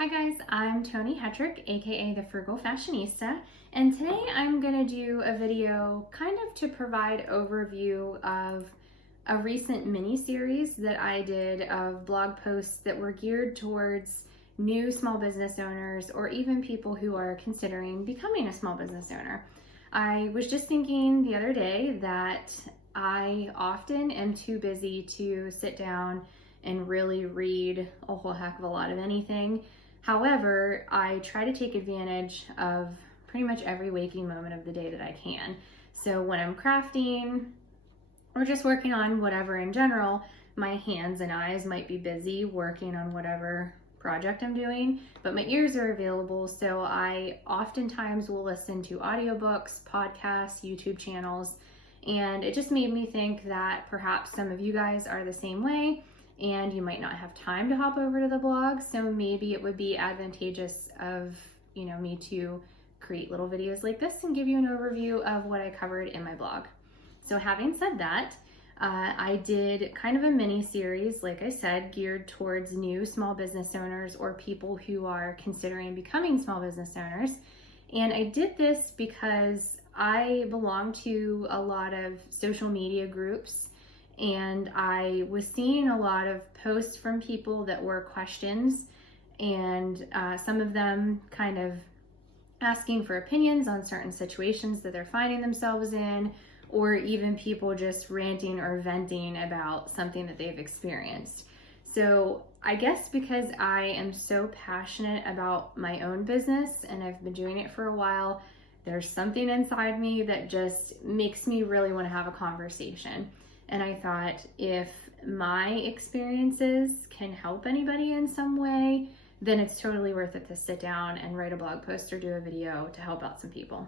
Hi guys, I'm Toni Hetrick, aka the Frugal Fashionista, and today I'm going to do a video kind of to provide overview of a recent mini-series that I did of blog posts that were geared towards new small business owners or even people who are considering becoming a small business owner. I was just thinking the other day that I often am too busy to sit down and really read a whole heck of a lot of anything. However, I try to take advantage of pretty much every waking moment of the day that I can. So when I'm crafting or just working on whatever in general, my hands and eyes might be busy working on whatever project I'm doing, but my ears are available. So I oftentimes will listen to audiobooks, podcasts, YouTube channels, and it just made me think that perhaps some of you guys are the same way and you might not have time to hop over to the blog. So maybe it would be advantageous of, me to create little videos like this and give you an overview of what I covered in my blog. So having said that, I did kind of a mini series, like I said, geared towards new small business owners or people who are considering becoming small business owners. And I did this because I belong to a lot of social media groups, and I was seeing a lot of posts from people that were questions, and some of them kind of asking for opinions on certain situations that they're finding themselves in, or even people just ranting or venting about something that they've experienced. So I guess because I am so passionate about my own business and I've been doing it for a while, there's something inside me that just makes me really want to have a conversation. And I thought if my experiences can help anybody in some way, then it's totally worth it to sit down and write a blog post or do a video to help out some people.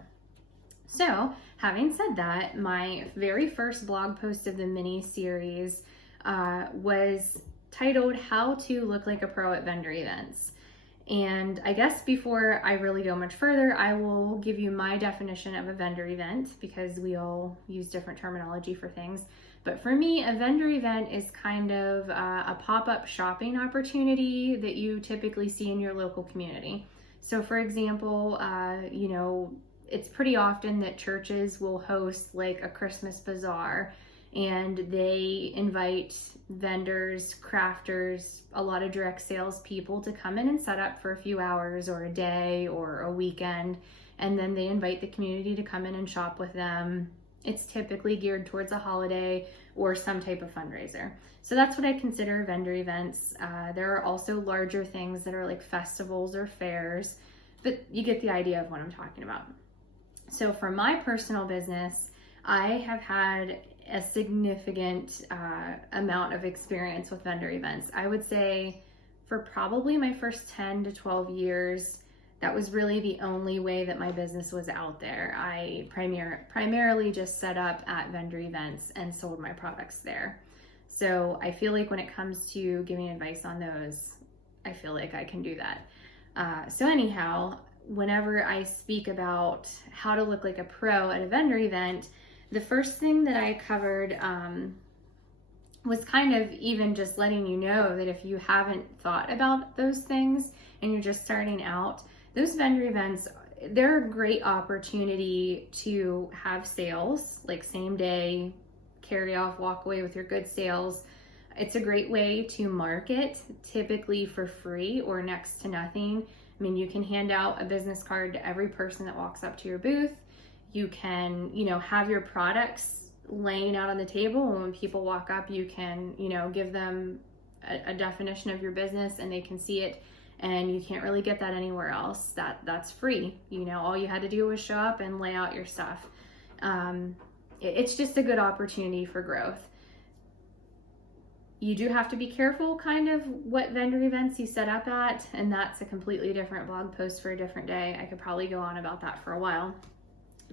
So having said that, my very first blog post of the mini series was titled How to Look Like a Pro at Vendor Events. And I guess before I really go much further, I will give you my definition of a vendor event because we all use different terminology for things. But for me, a vendor event is kind of a pop-up shopping opportunity that you typically see in your local community. So for example, it's pretty often that churches will host like a Christmas bazaar, and they invite vendors, crafters, a lot of direct sales people to come in and set up for a few hours or a day or a weekend, and then they invite the community to come in and shop with them. It's typically geared towards a holiday or some type of fundraiser. So that's what I consider vendor events. There are also larger things that are like festivals or fairs, but you get the idea of what I'm talking about. So for my personal business, I have had a significant amount of experience with vendor events. I would say for probably my first 10 to 12 years, that was really the only way that my business was out there. I primarily just set up at vendor events and sold my products there. So I feel like when it comes to giving advice on those, I feel like I can do that. So anyhow, whenever I speak about how to look like a pro at a vendor event, the first thing that I covered was kind of even just letting you know that if you haven't thought about those things and you're just starting out, those vendor events, they're a great opportunity to have sales, like same day, carry off, walk away with your good sales. It's a great way to market, typically for free or next to nothing. I mean, you can hand out a business card to every person that walks up to your booth. You can, have your products laying out on the table. When people walk up, you can, give them a definition of your business and they can see it. And you can't really get that anywhere else. That's free. All you had to do was show up and lay out your stuff. It's just a good opportunity for growth. You do have to be careful kind of what vendor events you set up at, and that's a completely different blog post for a different day. I could probably go on about that for a while,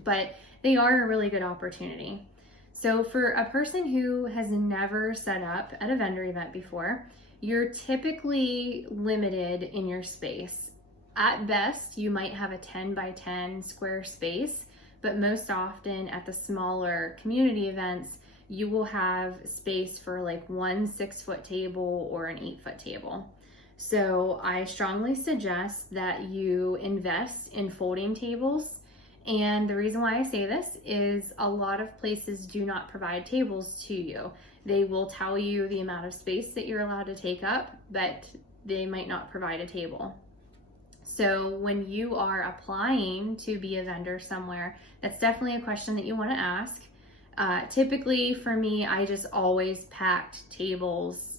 but they are a really good opportunity. So for a person who has never set up at a vendor event before, you're typically limited in your space. At best, you might have a 10 by 10 square space, but most often at the smaller community events, you will have space for like one 6-foot table or an 8-foot table. So I strongly suggest that you invest in folding tables. And the reason why I say this is a lot of places do not provide tables to you. They will tell you the amount of space that you're allowed to take up, but they might not provide a table. So when you are applying to be a vendor somewhere, that's definitely a question that you want to ask. Typically for me, I just always packed tables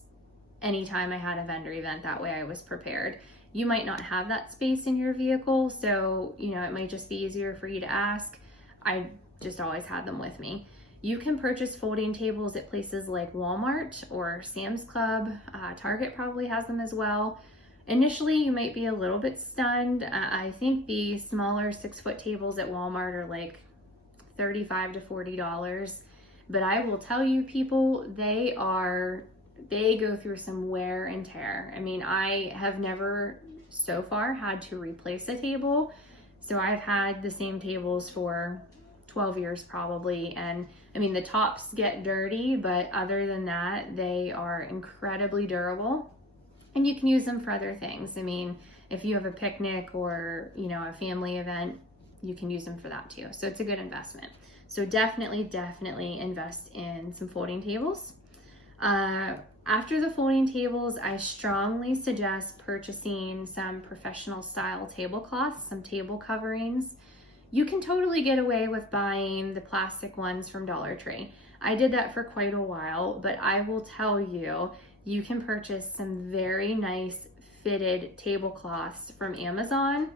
anytime I had a vendor event. That way I was prepared. You might not have that space in your vehicle, so it might just be easier for you to ask. I just always had them with me. You can purchase folding tables at places like Walmart or Sam's Club. Target probably has them as well. Initially, you might be a little bit stunned. I think the smaller 6-foot tables at Walmart are like $35 to $40. But I will tell you, people, they go through some wear and tear. I mean, I have never so far had to replace a table. So I've had the same tables for 12 years probably. And I mean, the tops get dirty, but other than that, they are incredibly durable. And you can use them for other things. I mean, if you have a picnic or, a family event, you can use them for that too. So it's a good investment. So definitely invest in some folding tables. After the folding tables, I strongly suggest purchasing some professional style tablecloths, some table coverings. You can totally get away with buying the plastic ones from Dollar Tree. I did that for quite a while, but I will tell you, you can purchase some very nice fitted tablecloths from Amazon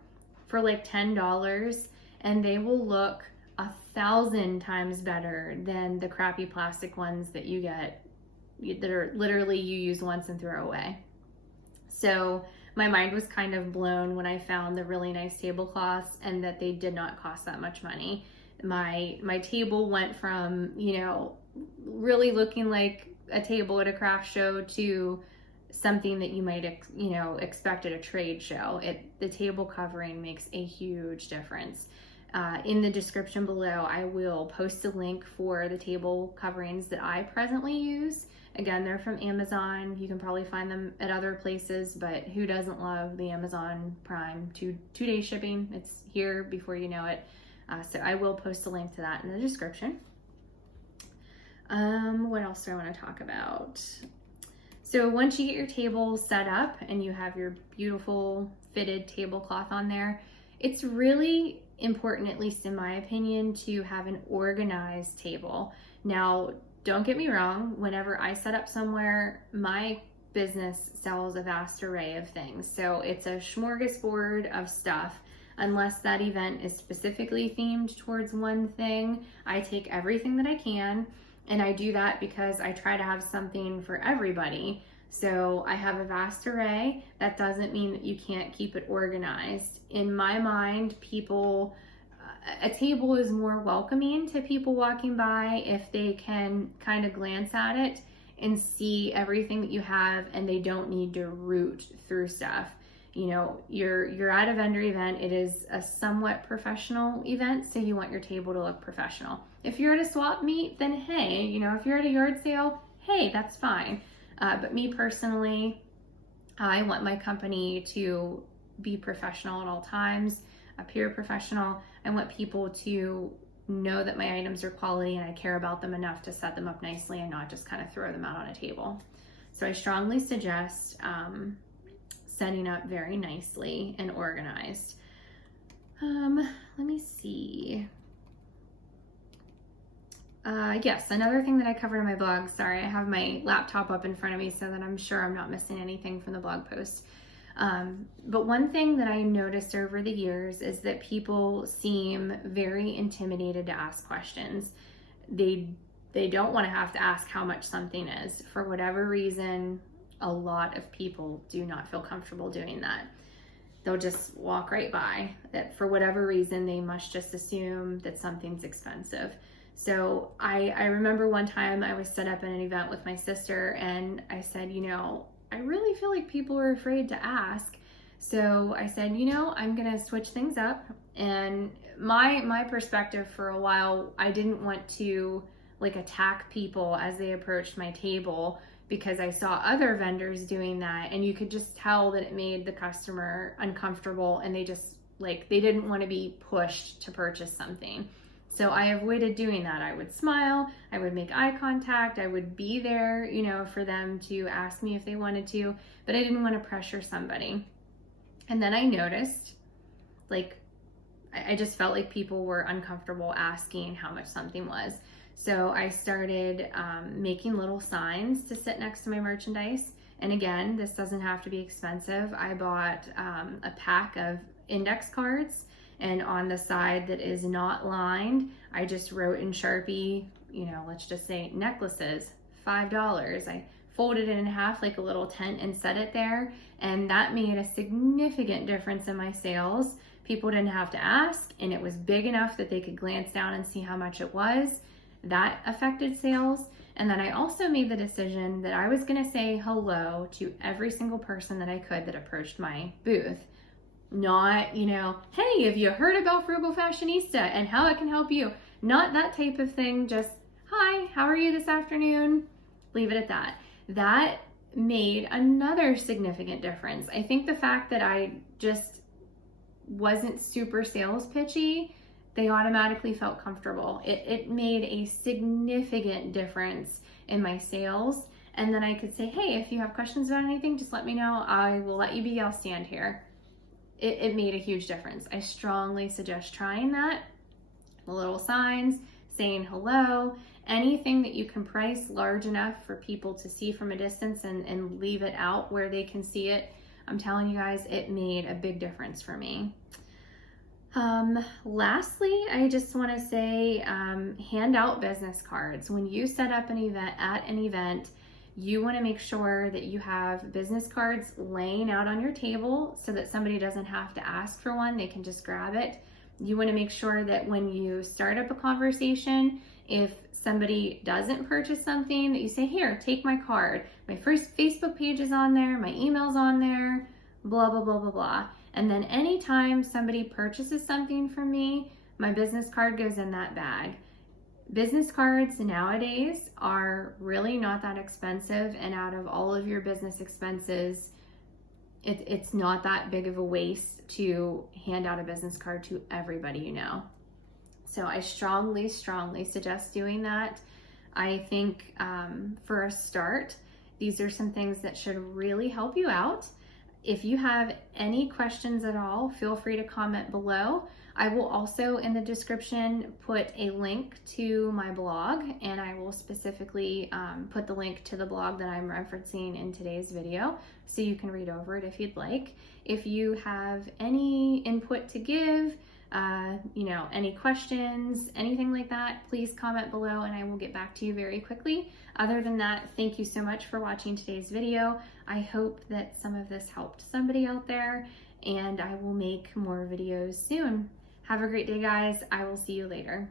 for like $10, and they will look 1,000 times better than the crappy plastic ones that you get that are literally you use once and throw away. So my mind was kind of blown when I found the really nice tablecloths and that they did not cost that much money. My table went from, really looking like a table at a craft show to something that you might, expect at a trade show. The table covering makes a huge difference. In the description below, I will post a link for the table coverings that I presently use. Again, they're from Amazon. You can probably find them at other places, but who doesn't love the Amazon Prime two-day shipping? It's here before you know it. So I will post a link to that in the description. What else do I want to talk about? So once you get your table set up and you have your beautiful fitted tablecloth on there, it's really important, at least in my opinion, to have an organized table. Now, don't get me wrong, whenever I set up somewhere, my business sells a vast array of things. So it's a smorgasbord of stuff. Unless that event is specifically themed towards one thing, I take everything that I can, and I do that because I try to have something for everybody. So I have a vast array. That doesn't mean that you can't keep it organized. In my mind, a table is more welcoming to people walking by if they can kind of glance at it and see everything that you have, and they don't need to root through stuff. You're at a vendor event. It is a somewhat professional event, so you want your table to look professional. If you're at a swap meet, then hey, if you're at a yard sale, hey, that's fine. But me personally, I want my company to be professional at all times, appear professional. I want people to know that my items are quality and I care about them enough to set them up nicely and not just kind of throw them out on a table. So I strongly suggest setting up very nicely and organized. Let me see. Yes, another thing that I covered in my blog, sorry, I have my laptop up in front of me so that I'm sure I'm not missing anything from the blog post. But one thing that I noticed over the years is that people seem very intimidated to ask questions. They don't want to have to ask how much something is. For whatever reason, a lot of people do not feel comfortable doing that. They'll just walk right by. That for whatever reason, they must just assume that something's expensive. So I remember one time I was set up in an event with my sister and I said, I really feel like people are afraid to ask. So I said, I'm gonna switch things up. And my perspective for a while, I didn't want to attack people as they approached my table because I saw other vendors doing that, and you could just tell that it made the customer uncomfortable, and they just they didn't want to be pushed to purchase something. So I avoided doing that. I would smile, I would make eye contact, I would be there, for them to ask me if they wanted to, but I didn't want to pressure somebody. And then I noticed, I just felt like people were uncomfortable asking how much something was. So I started making little signs to sit next to my merchandise. And again, this doesn't have to be expensive. I bought a pack of index cards, and on the side that is not lined, I just wrote in Sharpie, let's just say necklaces, $5. I folded it in half like a little tent and set it there, and that made a significant difference in my sales. People didn't have to ask, and it was big enough that they could glance down and see how much it was. That affected sales. And then I also made the decision that I was going to say hello to every single person that I could that approached my booth. Not, hey, have you heard about Frugal Fashionista and how it can help you? Not that type of thing. Just, hi, how are you this afternoon? Leave it at that. That made another significant difference. I think the fact that I just wasn't super sales pitchy, they automatically felt comfortable. It made a significant difference in my sales. And then I could say, hey, if you have questions about anything, just let me know. I will let you be. I'll stand here. It made a huge difference. I strongly suggest trying that. The little signs, saying hello, anything that you can price large enough for people to see from a distance and leave it out where they can see it. I'm telling you guys, it made a big difference for me. Lastly, I just want to say, hand out business cards. When you set up an event, you want to make sure that you have business cards laying out on your table so that somebody doesn't have to ask for one. They can just grab it. You want to make sure that when you start up a conversation, if somebody doesn't purchase something, that you say, here, take my card. My first Facebook page is on there, my email's on there, blah, blah, blah, blah, blah. And then anytime somebody purchases something from me, my business card goes in that bag. Business cards nowadays are really not that expensive, and out of all of your business expenses, it's not that big of a waste to hand out a business card to everybody you know. So I strongly suggest doing that. I think for a start, these are some things that should really help you out. If you have any questions at all, feel free to comment below. I will also in the description put a link to my blog, and I will specifically put the link to the blog that I'm referencing in today's video, so you can read over it if you'd like. If you have any input to give, any questions, anything like that, please comment below and I will get back to you very quickly. Other than that, thank you so much for watching today's video. I hope that some of this helped somebody out there, and I will make more videos soon. Have a great day, guys. I will see you later.